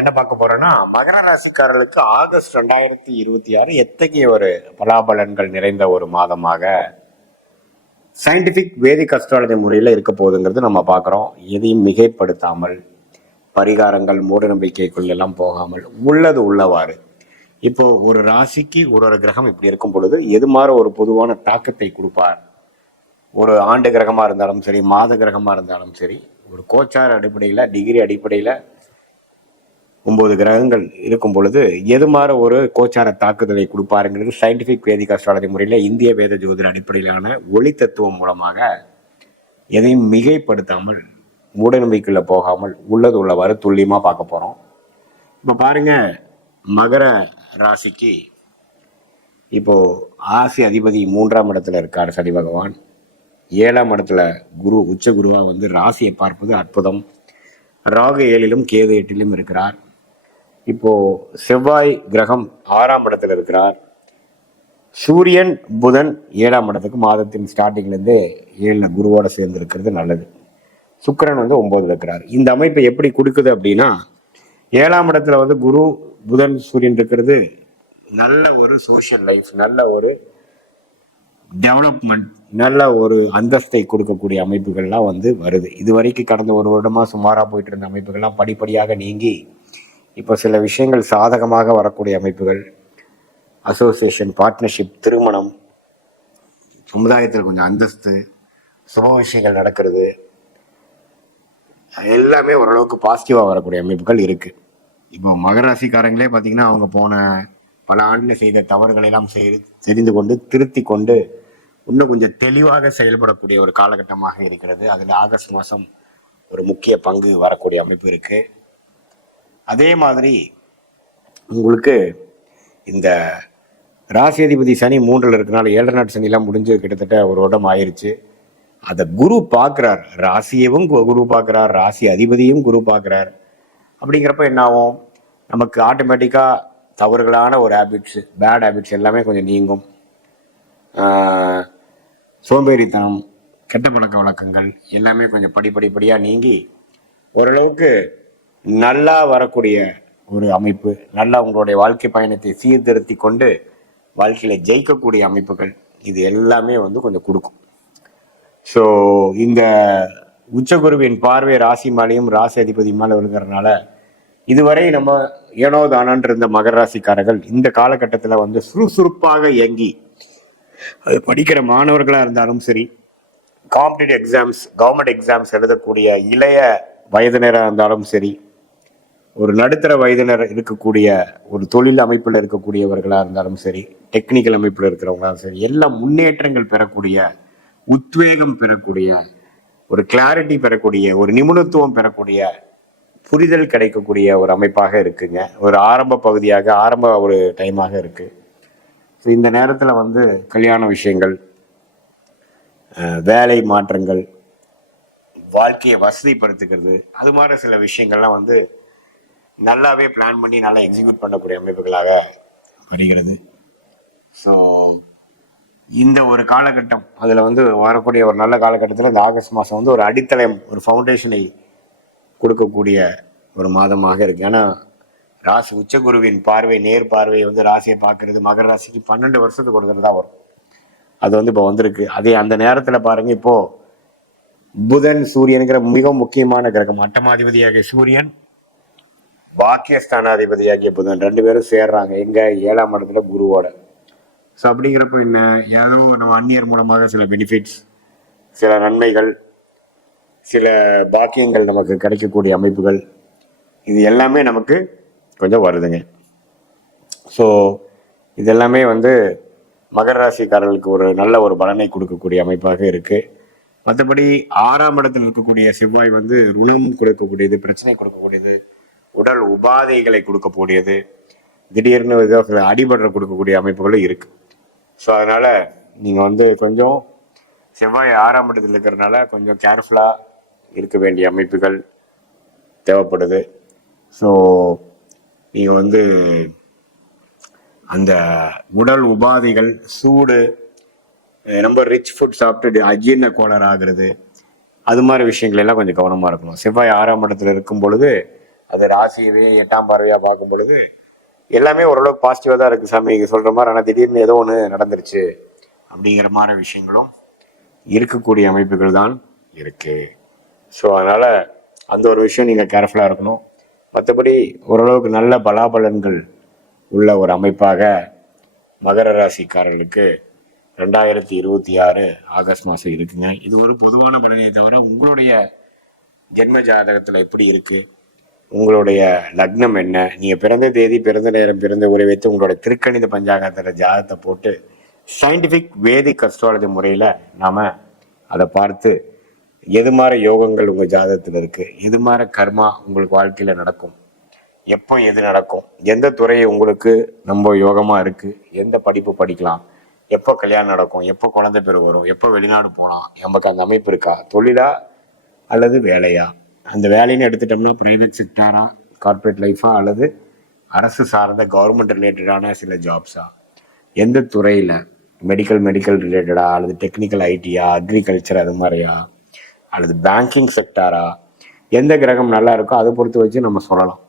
என்ன பார்க்க போறோம்னா மகர ராசிக்காரர்களுக்கு ஆகஸ்ட் 2026 எத்தகைய ஒரு பலாபலன்கள் நிறைந்த ஒரு மாதமாக சயின்டிபிக் வேதிக் அஸ்ட்ராலஜி முறையில் இருக்க போகுதுங்கிறது நம்ம பார்க்குறோம். எதையும் மிகைப்படுத்தாமல், பரிகாரங்கள் மூட நம்பிக்கைக்குள் எல்லாம் போகாமல் உள்ளது உள்ளவாறு. இப்போ ஒரு ராசிக்கு ஒரு கிரகம் இப்படி இருக்கும் பொழுது எது மாதிரி ஒரு பொதுவான தாக்கத்தை கொடுப்பார். ஒரு ஆண்டு கிரகமா இருந்தாலும் சரி, மாத கிரகமா இருந்தாலும் சரி, ஒரு கோச்சார அடிப்படையில், டிகிரி அடிப்படையில் 9 கிரகங்கள் இருக்கும் பொழுது எது மாதிரி ஒரு கோச்சார தாக்குதலை கொடுப்பாருங்கிறது சயின்டிபிக் வேதிக் அஸ்ட்ராலஜி முறையில் இந்திய வேத ஜோதிட அடிப்படையிலான ஒளி தத்துவம் மூலமாக எதையும் மிகைப்படுத்தாமல் மூட நம்பிக்கைக்குள்ள போகாமல் உள்ளது உள்ளவாறு துல்லியமாக பார்க்க போகிறோம். இப்போ பாருங்க, மகர ராசிக்கு இப்போ ஆசி அதிபதி 3ஆம் இடத்துல இருக்கார் சனி பகவான். 7ஆம் இடத்துல குரு உச்ச குருவா வந்து ராசியை பார்ப்பது அற்புதம். ராகு 7லும் கேது 8லும் இருக்கிறார். இப்போ செவ்வாய் கிரகம் 6ஆம் இடத்துல இருக்கிறார். சூரியன் புதன் 7ஆம் இடத்துக்கு மாதத்தின் ஸ்டார்டிங்லேருந்து 7ல் குருவோட சேர்ந்து இருக்கிறது நல்லது. சுக்கிரன் வந்து 9ல் இருக்கிறார். இந்த அமைப்பை எப்படி கொடுக்குது அப்படின்னா, 7ஆம் இடத்துல வந்து குரு புதன் சூரியன் இருக்கிறது நல்ல ஒரு சோஷியல் லைஃப், நல்ல ஒரு டெவலப்மெண்ட், நல்ல ஒரு அந்தஸ்தை கொடுக்கக்கூடிய அமைப்புகள்லாம் வந்து வருது. இது வரைக்கும் கடந்த ஒரு வருடமா சுமாராக போயிட்டு இருந்த அமைப்புகள்லாம் படிப்படியாக நீங்கி இப்போ சில விஷயங்கள் சாதகமாக வரக்கூடிய அமைப்புகள், அசோசியேஷன், பார்ட்னர்ஷிப், திருமணம், சமுதாயத்தில் கொஞ்சம் அந்தஸ்து, சுப விஷயங்கள் நடக்கிறது, எல்லாமே ஓரளவுக்கு பாசிட்டிவாக வரக்கூடிய அமைப்புகள் இருக்குது. இப்போ மகர ராசிக்காரங்களே பார்த்தீங்கன்னா, அவங்க போன பல ஆண்டில் செய்த தவறுகளை எல்லாம் தெரிந்து கொண்டு திருத்தி கொண்டு இன்னும் கொஞ்சம் தெளிவாக செயல்படக்கூடிய ஒரு காலகட்டமாக இருக்கிறது. அதில் ஆகஸ்ட் மாதம் ஒரு முக்கிய பங்கு வரக்கூடிய அமைப்பு இருக்குது. அதே மாதிரி உங்களுக்கு இந்த ராசி அதிபதி சனி 3ல் இருக்கனால 7 நாட்டு சனிலாம் முடிஞ்சு கிட்டத்தட்ட ஒரு வருடம் ஆயிடுச்சு. அதை குரு பார்க்குறார், ராசியவும் குரு பார்க்குறார், ராசி அதிபதியும் குரு பார்க்குறார். அப்படிங்கிறப்ப என்ன ஆகும், நமக்கு ஆட்டோமேட்டிக்காக தவறுகளான ஒரு ஹேபிட்ஸ், பேட் ஹேபிட்ஸ் எல்லாமே கொஞ்சம் நீங்கும். சோம்பேறித்தனம், கெட்ட பழக்க வழக்கங்கள் எல்லாமே கொஞ்சம் படிப்படியாக நீங்கி ஓரளவுக்கு நல்லா வரக்கூடிய ஒரு அமைப்பு, நல்லா உங்களுடைய வாழ்க்கை பயணத்தை சீர்திருத்தி கொண்டு வாழ்க்கையில் ஜெயிக்கக்கூடிய அமைப்புகள், இது எல்லாமே வந்து கொஞ்சம் கொடுக்கும். ஸோ இந்த உச்சகுருவின் பார்வை ராசி மேலேயும் ராசி அதிபதி மேலே இருக்கிறதுனால இதுவரை நம்ம ஏனோ தானோன்னு இருந்த மகர ராசிக்காரர்கள் இந்த காலகட்டத்தில் வந்து சுறுசுறுப்பாக இயங்கி, அது படிக்கிற மாணவர்களாக இருந்தாலும் சரி, காம்படிட்டிவ் எக்ஸாம்ஸ், கவர்மெண்ட் எக்ஸாம்ஸ் எழுதக்கூடிய இளைய வயதினராக இருந்தாலும் சரி, ஒரு நடுத்தர வயதினர் இருக்கக்கூடிய ஒரு தொழில் அமைப்பில் இருக்கக்கூடியவர்களாக இருந்தாலும் சரி, டெக்னிக்கல் அமைப்பில் இருக்கிறவங்களாலும் சரி, எல்லாம் முன்னேற்றங்கள் பெறக்கூடிய, உத்வேகம் பெறக்கூடிய, ஒரு கிளாரிட்டி பெறக்கூடிய, ஒரு நிபுணத்துவம் பெறக்கூடிய, புரிதல் கிடைக்கக்கூடிய ஒரு அமைப்பாக இருக்குங்க. ஒரு ஆரம்ப பகுதியாக, ஆரம்ப ஒரு டைமாக இருக்கு. ஸோ இந்த நேரத்தில் வந்து கல்யாண விஷயங்கள், வேலை மாற்றங்கள், வாழ்க்கையை வசதிப்படுத்துகிறது, அது மாதிரி சில விஷயங்கள்லாம் வந்து நல்லாவே பிளான் பண்ணி நல்லா எக்ஸிக்யூட் பண்ணக்கூடிய அமைப்புகளாக வருகிறது. ஸோ இந்த ஒரு காலகட்டம், அதில் வந்து வரக்கூடிய ஒரு நல்ல காலகட்டத்தில் இந்த ஆகஸ்ட் மாதம் வந்து ஒரு அடித்தளம், ஒரு ஃபவுண்டேஷனை கொடுக்கக்கூடிய ஒரு மாதமாக இருக்கு. ஏன்னா ராசி உச்சகுருவின் பார்வை, நேர் பார்வை வந்து ராசியை பார்க்கறது மகர ராசிக்கு 12 வருஷத்துக்கு ஒரு தடவை தான் வரும். அது வந்து இப்போ வந்திருக்கு. அதே அந்த நேரத்தில் பாருங்க, இப்போ புதன் சூரியனுங்கிற மிக முக்கியமான கிரகம், அட்டமாதிபதியாகிய சூரியன், பாக்கியஸ்தானாதிபதியாகிய புதன் 2 பேரும் சேர்றாங்க எங்க 7ஆம் இடத்துல குருவோட. ஸோ அப்படிங்கிறப்ப என்ன, ஏதோ நம்ம அந்நியர் மூலமாக சில பெனிஃபிட்ஸ், சில நன்மைகள், சில பாக்கியங்கள் நமக்கு கிடைக்கக்கூடிய அமைப்புகள், இது எல்லாமே நமக்கு கொஞ்சம் வருதுங்க. ஸோ இதெல்லாமே வந்து மகர ராசிக்காரர்களுக்கு ஒரு நல்ல ஒரு பலனை கொடுக்கக்கூடிய அமைப்பாக இருக்குது. மற்றபடி 6ஆம் இடத்தில் இருக்கக்கூடிய செவ்வாய் வந்து ருணம் கொடுக்கக்கூடியது, பிரச்சனை கொடுக்கக்கூடியது, உடல் உபாதைகளை கொடுக்கக்கூடியது, திடீர்னு ஏதோ அடிபடுற கொடுக்கக்கூடிய அமைப்புகளும் இருக்குது. ஸோ அதனால் நீங்கள் வந்து கொஞ்சம் செவ்வாய் 6ஆம் இடத்தில் இருக்கிறதுனால கொஞ்சம் கேர்ஃபுல்லாக இருக்க வேண்டிய அமைப்புகள் தேவைப்படுது. ஸோ நீங்கள் வந்து அந்த உடல் உபாதைகள், சூடு, ரொம்ப ரிச் ஃபுட் சாப்பிட்டு அஜீர்ண கோளாறு ஆகுறது, அது மாதிரி விஷயங்கள் எல்லாம் கொஞ்சம் கவனமாக இருக்கணும். செவ்வாய் 6ஆம் இடத்துல இருக்கும் பொழுது அது ராசியவே 8ஆம் பார்வையா பார்க்கும் பொழுது எல்லாமே ஓரளவுக்கு பாசிட்டிவா தான் இருக்கு சாமி நீங்க சொல்ற மாதிரி. ஆனால் திடீர்னு ஏதோ ஒன்று நடந்துருச்சு அப்படிங்கிற மாதிரி விஷயங்களும் இருக்கக்கூடிய அமைப்புகள் தான் இருக்கு. ஸோ அதனால அந்த ஒரு விஷயம் நீங்க கேர்ஃபுல்லா இருக்கணும். மற்றபடி ஓரளவுக்கு நல்ல பலாபலன்கள் உள்ள ஒரு அமைப்பாக மகர ராசிக்காரர்களுக்கு 2026 ஆகஸ்ட் மாதம் இருக்குங்க. இது ஒரு பொதுவான பலனை தவிர உங்களுடைய ஜென்ம ஜாதகத்தில் எப்படி இருக்கு, உங்களுடைய லக்னம் என்ன, நீங்கள் பிறந்த தேதி, பிறந்த நேரம், பிறந்த உரை வைத்து உங்களோட திருக்கணித பஞ்சாங்கத்தில் ஜாதகத்தை போட்டு சயின்டிஃபிக் வேதிக் அஸ்ட்ராலஜி முறையில் நாம் அதை பார்த்து எது மாதிரி யோகங்கள் உங்கள் ஜாதகத்தில் இருக்குது, எது மாதிரி கர்மா உங்களுக்கு வாழ்க்கையில் நடக்கும், எப்போ எது நடக்கும், எந்த துறை உங்களுக்கு ரொம்ப யோகமாக இருக்குது, எந்த படிப்பு படிக்கலாம், எப்போ கல்யாணம் நடக்கும், எப்போ குழந்தை பேர் வரும், எப்போ வெளிநாடு போகலாம், நமக்கு அந்த அமைப்பு இருக்கா, தொழிலா அல்லது வேலையா, அந்த வேலைன்னு எடுத்துட்டோம்னா ப்ரைவேட் செக்டாரா, கார்பரேட் லைஃபா, அல்லது அரசு சார்ந்த கவர்மெண்ட் ரிலேட்டடான சில ஜாப்ஸா, எந்த துறையில் மெடிக்கல் ரிலேட்டடா, அல்லது டெக்னிக்கல் ஐடியா, அக்ரிகல்ச்சர் அது மாதிரியா, அல்லது பேங்கிங் செக்டாரா, எந்த கிரகம் நல்லா இருக்கோ அதை பொறுத்து வச்சு நம்ம சொல்லலாம்.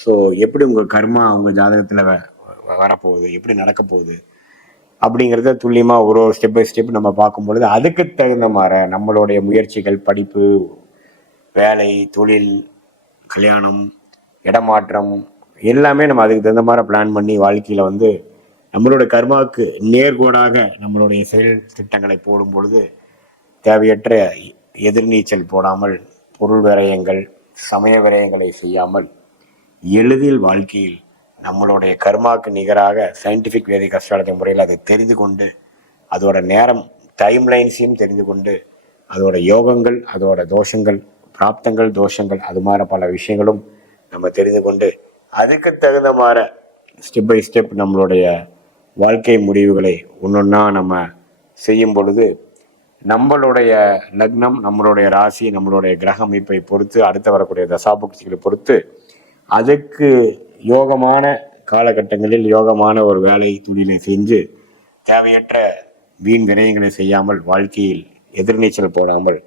ஸோ எப்படி உங்கள் கர்மா உங்கள் ஜாதகத்தில் வரப்போகுது, எப்படி நடக்க போகுது அப்படிங்கிறத துல்லியமாக ஒரு ஸ்டெப் பை ஸ்டெப் நம்ம பார்க்கும் பொழுது அதுக்கு தகுந்த மாதிரி நம்மளுடைய முயற்சிகள், படிப்பு, வேலை, தொழில், கல்யாணம், இடமாற்றம் எல்லாமே நம்ம அதுக்கு தகுந்த மாதிரி பிளான் பண்ணி வாழ்க்கையில் வந்து நம்மளோட கர்மாவுக்கு நேர்கோடாக நம்மளுடைய செயல் திட்டங்களை போடும் பொழுது தேவையற்ற எதிர்நீச்சல் போடாமல், பொருள் விரயங்கள், சமய விரயங்களை செய்யாமல் எளிதில் வாழ்க்கையில் நம்மளுடைய கர்மாவுக்கு நிகராக சயின்டிஃபிக் வேதிக் அஸ்ட்ராலஜி முறையில் அதை தெரிந்து கொண்டு அதோட நேரம் டைம்லைன்ஸையும் தெரிந்து கொண்டு அதோட யோகங்கள், அதோட தோஷங்கள், பிராப்தங்கள், தோஷங்கள், அது மாதிரி பல விஷயங்களும் நம்ம தெரிந்து கொண்டு அதுக்கு தகுந்த மாதிரி ஸ்டெப் பை ஸ்டெப் நம்மளுடைய வாழ்க்கை முடிவுகளை ஒன்றொன்னா நம்ம செய்யும் பொழுது நம்மளுடைய லக்னம், நம்மளுடைய ராசி, நம்மளுடைய கிரக அமைப்பை பொறுத்து அடுத்து வரக்கூடிய தசாபுக்திகளை பொறுத்து அதுக்கு யோகமான காலகட்டங்களில் யோகமான ஒரு வேலை தொழிலை செஞ்சு தேவையற்ற வீண் விரயங்களை செய்யாமல் வாழ்க்கையில் எதிர்நீச்சல் போடாமல்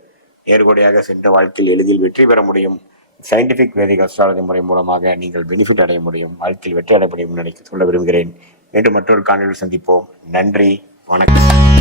நேர்கொடையாக சென்ற வாழ்க்கையில் எளிதில் வெற்றி பெற முடியும். சயின்டிஃபிக் வேதிக் அஸ்ட்ராலஜி முறை மூலமாக நீங்கள் பெனிஃபிட் அடைய முடியும், வாழ்க்கையில் வெற்றி அடைய முடியும் நினைக்க சொல்ல விரும்புகிறேன். மீண்டும் மற்றொரு காணொலியில் சந்திப்போம். நன்றி, வணக்கம்.